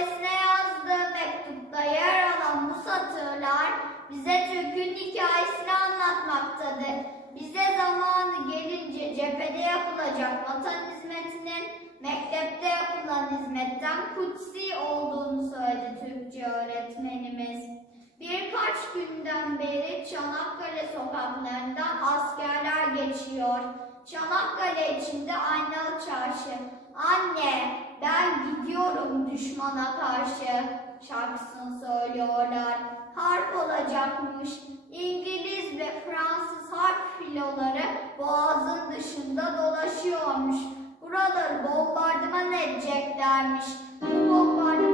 ailesine yazdığı mektupta yer alan bu satırlar bize Türk'ün hikayesini anlatmaktadır. Bize zamanı gelince cephede yapılacak vatan hizmetinin mektepte yapılan hizmetten kutsi olduğunu söyledi Türkçe öğretmenimiz. Birkaç günden beri Çanakkale sokaklarından askerler geçiyor. Çanakkale içinde aynalı çarşı. Anne ben gidiyorum düşmana karşı şarkısını söylüyorlar. Harp olacakmış. İngiliz ve Fransız harp filoları boğazın dışında dolaşıyormuş. Buraları bombardıman edeceklermiş. Bu bombardımanı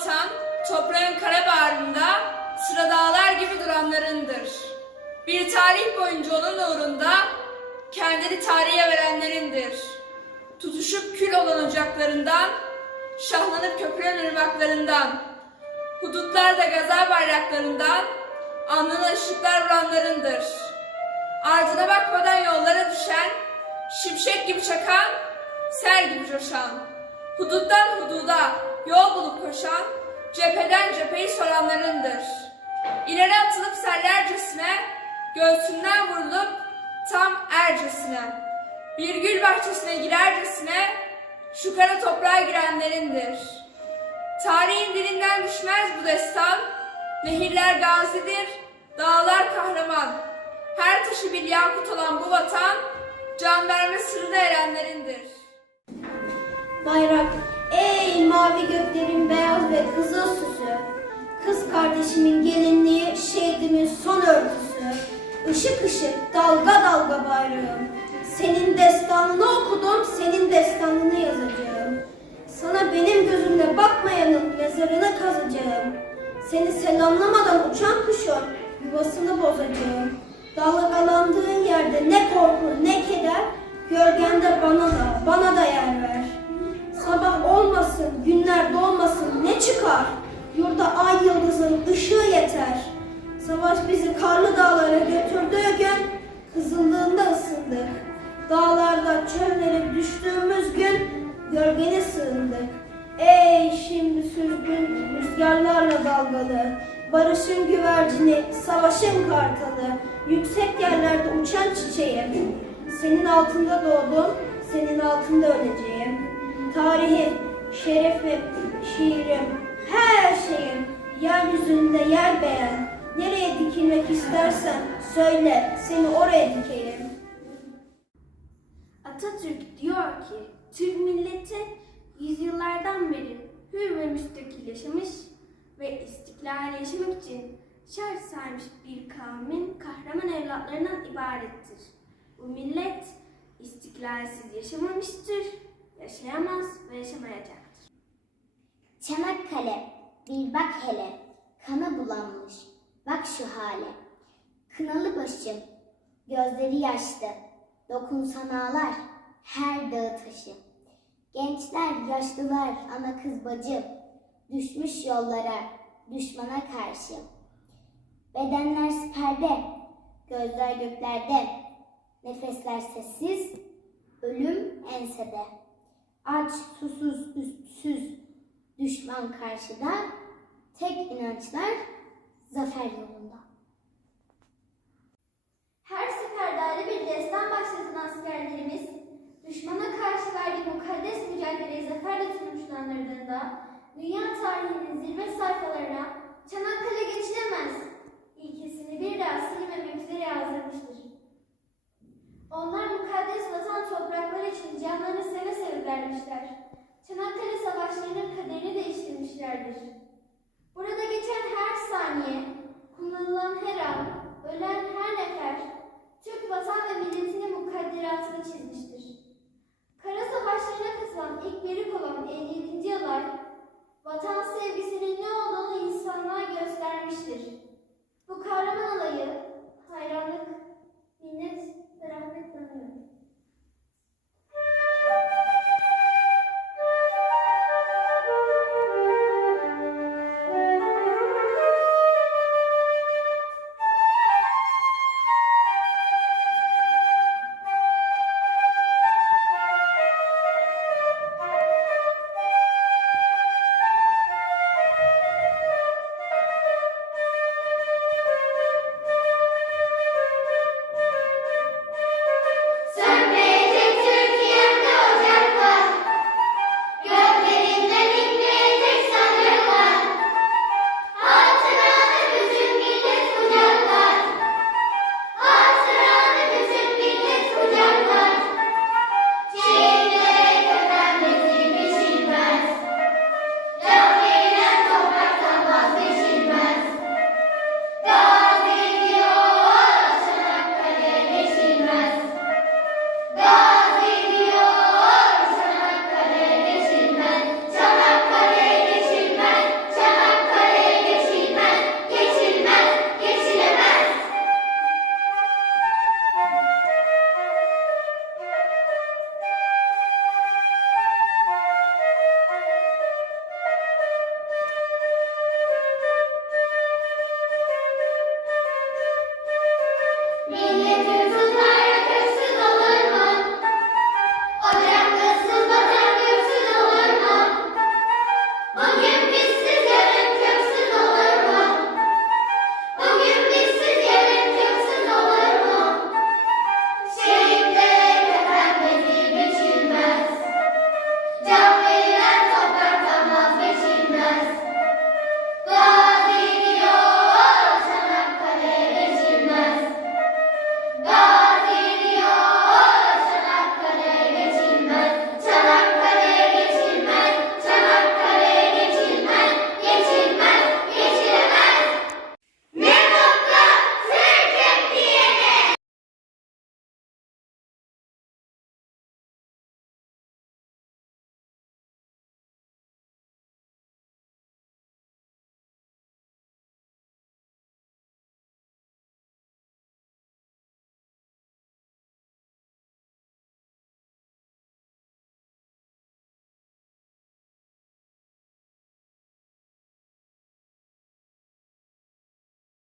vatan toprağın kara bağrında sıra dağlar gibi duranlarındır. Bir tarih boyunca onun uğrunda kendini tarihe verenlerindir. Tutuşup kül olan ocaklarından, şahlanıp köpüren ırmaklarından, hudutlarda gaza bayraklarından, alnına ışıklar vuranlarındır. Ardına bakmadan yollara düşen, şimşek gibi çakan, sel gibi coşan, huduttan hududa yol bulup koşan, cepheden cepheyi soranlarındır. İleri atılıp sellercesine, göğsünden vurulup tam ercesine, bir gül bahçesine girercesine, şu kara toprağa girenlerindir. Tarihin dilinden düşmez bu destan, nehirler gazidir, dağlar kahraman. Her taşı bir yakut olan bu vatan, can verme sırrına erenlerindir. Bayrak, ey mavi göklerin beyaz ve kızıl süsü. Kız kardeşimin gelinliği, şehidimin son örtüsü. Işık ışık, dalga dalga bayrağım. Senin destanını okudum, senin destanını yazacağım. Sana benim gözümle bakmayanın mezarını kazacağım. Seni selamlamadan uçan kuşun yuvasını bozacağım. Dalgalandığın yerde ne korku ne keder, gölgende bana da, bana da yer ver. Sabah olmasın, günler dolmasın ne çıkar? Yurda ay yıldızın ışığı yeter. Savaş bizi karlı dağlara götürdüğü gün kızıldığında ısındık. Dağlarda çöllere düştüğümüz gün gölgene sığındık. Ey şimdi süzgün rüzgarlarla dalgalı, barışın güvercini, savaşın kartalı, yüksek yerlerde uçan çiçeğim. Senin altında doğdum, senin altında öleceğim. Tarihim, şerefim, şiirim, her şeyim yeryüzünde yer beğen. Nereye dikilmek istersen söyle, seni oraya dikelim. Atatürk diyor ki, Türk milleti yüzyıllardan beri hür ve müstakil yaşamış ve istiklal yaşamak için şart saymış bir kavmin kahraman evlatlarından ibarettir. Bu millet istiklalsiz yaşamamıştır, yaşayamaz ve yaşamayacaktır. Çanakkale, bir bak hele, kana bulanmış, bak şu hale. Kınalı başım, gözleri yaşlı, dokunsan ağlar, her dağı taşı. Gençler, yaşlılar, ana kız bacı, düşmüş yollara, düşmana karşı. Bedenler siperde, gözler göklerde, nefesler sessiz, ölüm ensede. Aç, susuz, üstsüz, düşman karşıda, tek inançlar zafer yolunda. Her seferde ayrı bir destan başlatan askerlerimiz, düşmana karşı verdiği mukaddes mücadeleyi zaferle sonuçlandırdığında, dünya tarihinin zirve sayfalarına Çanakkale geçilemez ilkesini bir daha silmemek üzere yazdırmıştır. Onlar mukaddes vatan toprakları için canlarını seve seve vermişler. Çanakkale savaşlarının kaderini değiştirmişlerdir. Burada geçen her saniye, kullanılan her an, ölen her nefer, Türk vatan ve milletinin mukadderatını çizmiştir.